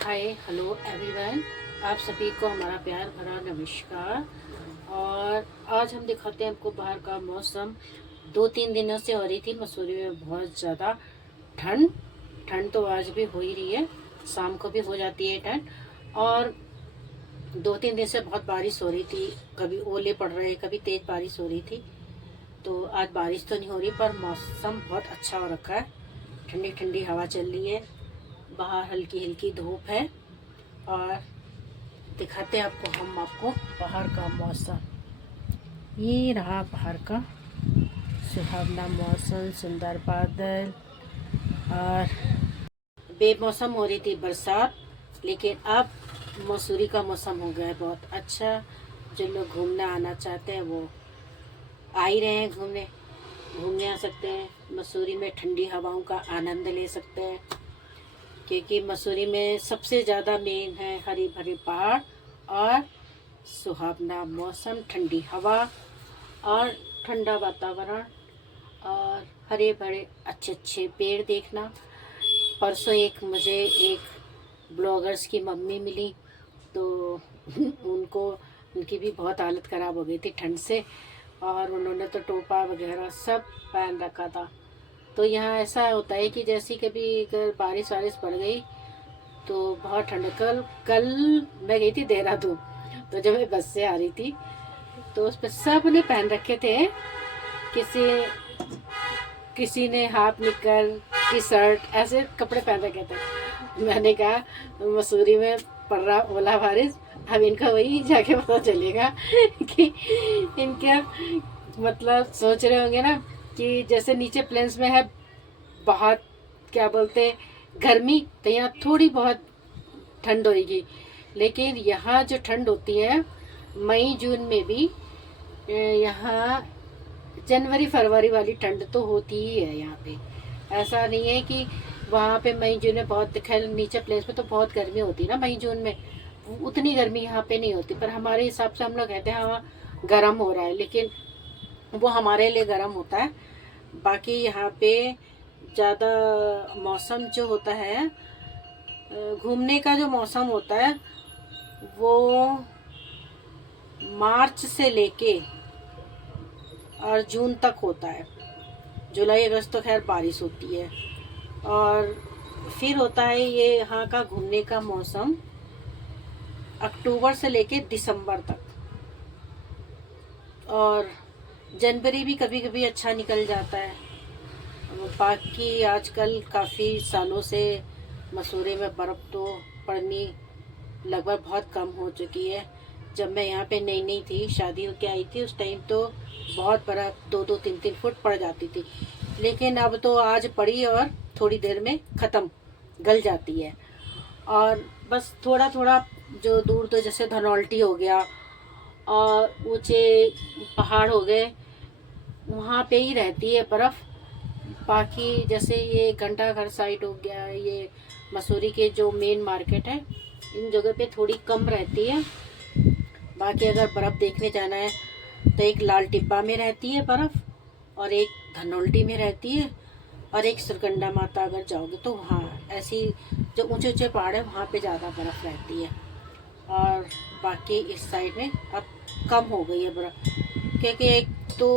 Hi hello everyone. आप सभी को हमारा प्यार भरा नमस्कार। और आज हम दिखाते हैं आपको बाहर का मौसम। 2-3 दिनों से हो रही थी मसूरी में बहुत ज़्यादा ठंड। ठंड तो आज भी हो ही रही है, शाम को भी हो जाती है ठंड। और 2-3 दिन से बहुत बारिश हो रही थी, कभी ओले पड़ रहे, कभी तेज़ बारिश हो रही थी। तो आज बारिश तो नहीं हो रही पर मौसम बहुत अच्छा हो रखा है। ठंडी ठंडी हवा चल रही है, बाहर हल्की हल्की धूप है। और दिखाते हैं आपको बाहर का मौसम। ये रहा बाहर का सुहावना मौसम, सुंदर बादल। और बेमौसम हो रही थी बरसात, लेकिन अब मसूरी का मौसम हो गया है बहुत अच्छा। जो लोग घूमने आना चाहते हैं वो आ ही रहे हैं, घूमने घूमने आ सकते हैं। मसूरी में ठंडी हवाओं का आनंद ले सकते हैं, क्योंकि मसूरी में सबसे ज़्यादा मेन है हरी भरी पहाड़ और सुहावना मौसम, ठंडी हवा और ठंडा वातावरण और हरे भरे अच्छे अच्छे पेड़ देखना। परसों मुझे एक ब्लॉगर्स की मम्मी मिली, तो उनको उनकी भी बहुत हालत ख़राब हो गई थी ठंड से, और उन्होंने तो टोपा वगैरह सब पहन रखा था। तो यहाँ ऐसा होता है कि जैसी कभी अगर बारिश वारिश पड़ गई तो बहुत ठंड। कल कल मैं गई थी देहरादून, तो जब मैं बस से आ रही थी तो उस पर सब ने पहन रखे थे। किसी किसी ने हाफ निकर, टी शर्ट, ऐसे कपड़े पहन रखे थे। मैंने कहा मसूरी में पड़ रहा ओला बारिश, अब इनका वही जाके पता चलेगा कि इनका मतलब सोच रहे होंगे ना कि जैसे नीचे प्लेन्स में है बहुत, क्या बोलते हैं, गर्मी, तो यहाँ थोड़ी बहुत ठंड होगी। लेकिन यहाँ जो ठंड होती है मई जून में भी, यहाँ जनवरी फरवरी वाली ठंड तो होती ही है यहाँ पे। ऐसा नहीं है कि वहाँ पे मई जून में बहुत, खैर नीचे प्लेस पे तो बहुत गर्मी होती है ना मई जून में, उतनी गर्मी यहाँ पे नहीं होती। पर हमारे हिसाब से हम लोग कहते हैं हाँ गर्म हो रहा है, लेकिन वो हमारे लिए गर्म होता है। बाकी यहाँ पे ज़्यादा मौसम जो होता है, घूमने का जो मौसम होता है वो मार्च से लेके और जून तक होता है। जुलाई अगस्त तो खैर बारिश होती है। और फिर होता है ये यहाँ का घूमने का मौसम अक्टूबर से लेके दिसंबर तक। और जनवरी भी कभी कभी अच्छा निकल जाता है। बाकी आजकल काफ़ी सालों से मसूरी में बर्फ़ तो पड़नी लगभग बहुत कम हो चुकी है। जब मैं यहाँ पे नई नई थी, शादी होके आई थी, उस टाइम तो बहुत बर्फ़ 2-2 3-3 फुट पड़ जाती थी। लेकिन अब तो आज पड़ी और थोड़ी देर में ख़त्म, गल जाती है। और बस थोड़ा थोड़ा जो दूर, तो जैसे धनौल्टी हो गया और ऊंचे पहाड़ हो गए, वहाँ पे ही रहती है बर्फ़। बाकी जैसे ये घंटाघर साइड हो गया, ये मसूरी के जो मेन मार्केट है, इन जगह पे थोड़ी कम रहती है। बाकी अगर बर्फ़ देखने जाना है तो एक लाल टिब्बा में रहती है बर्फ़, और एक धनौल्टी में रहती है, और एक सुरकंडा माता अगर जाओगे तो वहाँ ऐसी जो ऊंचे ऊंचे पहाड़ है वहाँ पे ज़्यादा बर्फ़ रहती है। और बाकी इस साइड में अब कम हो गई है बर्फ़, क्योंकि एक तो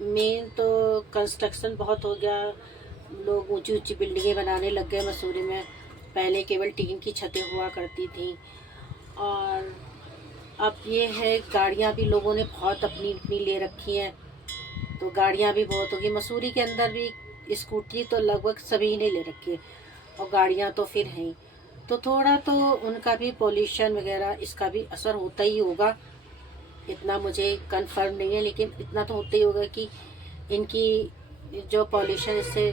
मेन तो कंस्ट्रक्शन बहुत हो गया। लोग ऊंची ऊंची बिल्डिंगें बनाने लग गए मसूरी में। पहले केवल टीन की छतें हुआ करती थी, और अब ये है गाड़ियाँ भी लोगों ने बहुत अपनी अपनी ले रखी हैं, तो गाड़ियाँ भी बहुत होगी। मसूरी के अंदर भी स्कूटी तो लगभग सभी ने ले रखी है, और गाड़ियाँ तो फिर हैं ही। तो थोड़ा तो उनका भी पॉल्यूशन वगैरह, इसका भी असर होता ही होगा। इतना मुझे कंफर्म नहीं है, लेकिन इतना तो होता ही होगा कि इनकी जो पॉल्यूशन इससे,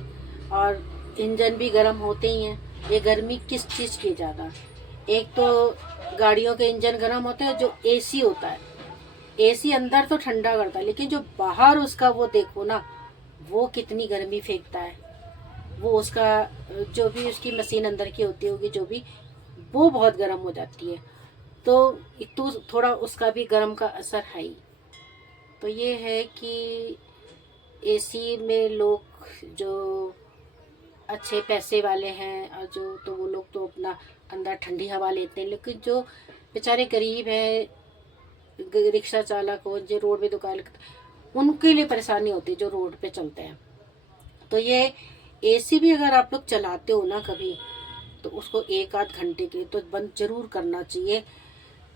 और इंजन भी गर्म होते ही हैं। ये गर्मी किस चीज़ की ज़्यादा, एक तो गाड़ियों के इंजन गर्म होते हैं, जो एसी होता है, एसी अंदर तो ठंडा करता है, लेकिन जो बाहर उसका वो देखो ना, वो कितनी गर्मी फेंकता है। वो उसका जो भी उसकी मशीन अंदर की होती होगी जो भी, वो बहुत गर्म हो जाती है। तो थोड़ा उसका भी गर्म का असर है ही। तो ये है कि एसी में लोग जो अच्छे पैसे वाले हैं और जो, तो वो लोग तो अपना अंदर ठंडी हवा लेते हैं, लेकिन जो बेचारे गरीब हैं, रिक्शा चालक हो, जो रोड पे दुकान, उनके लिए परेशानी होती है जो रोड पे चलते हैं। तो ये एसी भी अगर आप लोग चलाते हो ना कभी, तो उसको एक आध घंटे के लिए तो बंद जरूर करना चाहिए,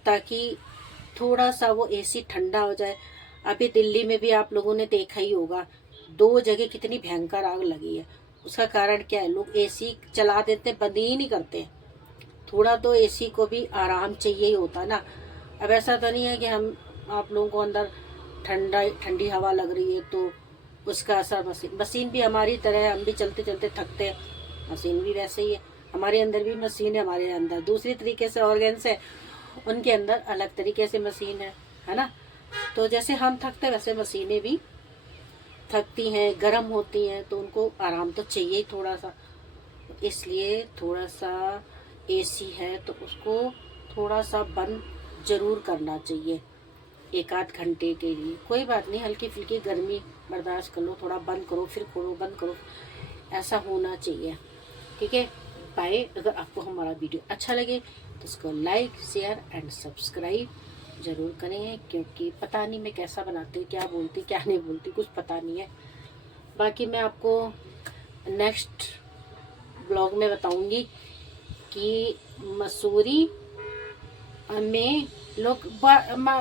ताकि थोड़ा सा वो एसी ठंडा हो जाए। अभी दिल्ली में भी आप लोगों ने देखा ही होगा, 2 जगह कितनी भयंकर आग लगी है। उसका कारण क्या है, लोग एसी चला देते, बंद ही नहीं करते। थोड़ा तो एसी को भी आराम चाहिए ही होता ना। अब ऐसा तो नहीं है कि हम आप लोगों को अंदर ठंडी हवा लग रही है तो उसका असर, मशीन भी हमारी तरह है, हम भी चलते चलते थकते हैं, मशीन भी वैसे ही है। हमारे अंदर भी मशीन है, हमारे अंदर दूसरी तरीके से ऑर्गन्स है, उनके अंदर अलग तरीके से मशीन है ना। तो जैसे हम थकते वैसे मशीनें भी थकती हैं, गर्म होती हैं, तो उनको आराम तो चाहिए ही थोड़ा सा। इसलिए थोड़ा सा एसी है तो उसको थोड़ा सा बंद जरूर करना चाहिए, एक आध घंटे के लिए। कोई बात नहीं, हल्की फुल्की गर्मी बर्दाश्त कर लो, थोड़ा बंद करो, फिर खोलो, बंद करो, ऐसा होना चाहिए। ठीक है, बाय। अगर आपको हमारा वीडियो अच्छा लगे तो इसको लाइक, शेयर एंड सब्सक्राइब ज़रूर करें, क्योंकि पता नहीं मैं कैसा बनाती, क्या बोलती, क्या नहीं बोलती, कुछ पता नहीं है। बाकी मैं आपको नेक्स्ट ब्लॉग में बताऊंगी कि मसूरी में लोग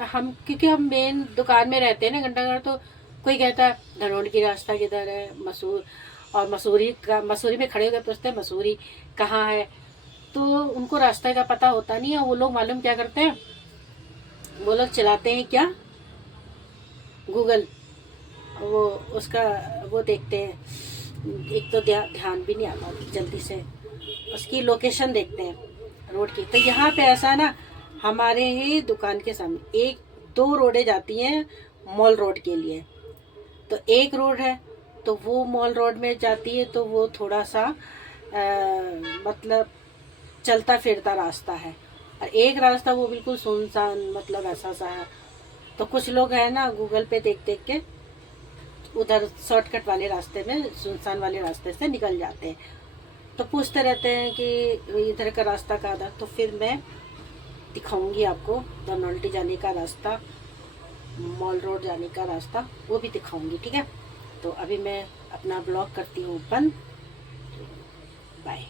हम, क्योंकि हम मेन दुकान में रहते हैं ना घंटाघर, तो कोई कहता है धनोल्टी की रास्ता किधर है, और मसूरी में खड़े होकर पूछते हैं मसूरी कहाँ है, तो उनको रास्ते का पता होता नहीं है। वो लोग मालूम क्या करते हैं, वो लोग चलाते हैं क्या, गूगल, वो उसका वो देखते हैं, एक तो ध्यान भी नहीं आता, जल्दी से उसकी लोकेशन देखते हैं रोड की। तो यहाँ पे ऐसा ना, हमारे ही दुकान के सामने एक दो रोडें जाती हैं मॉल रोड के लिए। तो एक रोड है तो वो मॉल रोड में जाती है, तो वो थोड़ा सा मतलब चलता फिरता रास्ता है, और एक रास्ता वो बिल्कुल सुनसान, मतलब ऐसा सा है। तो कुछ लोग है ना गूगल पे देख देख के उधर शॉर्टकट वाले रास्ते में, सुनसान वाले रास्ते से निकल जाते हैं। तो पूछते रहते हैं कि इधर का रास्ता कहाँ था, तो फिर मैं दिखाऊंगी आपको धनोल्टी जाने का रास्ता, मॉल रोड जाने का रास्ता, वो भी दिखाऊंगी। ठीक है, तो अभी मैं अपना ब्लॉग करती हूँ बंद। बाय।